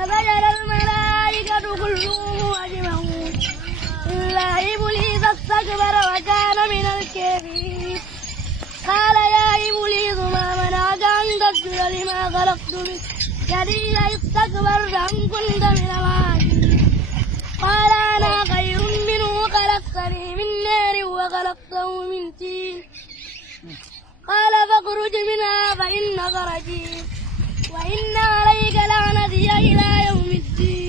فسجد الملائكة كلهم أجمعون إلا إبليس استكبر وكان من الكافرين. قال يا إبليس ما منعك أن تسجد لما خلقت بيدي استكبرت أم كنت من العالين. قال أنا خير منه خلقتني من نار وخلقته من طين. قال فاخرج منها فإنك رجيم وإن عليك لعنتي إلى يوم الدين.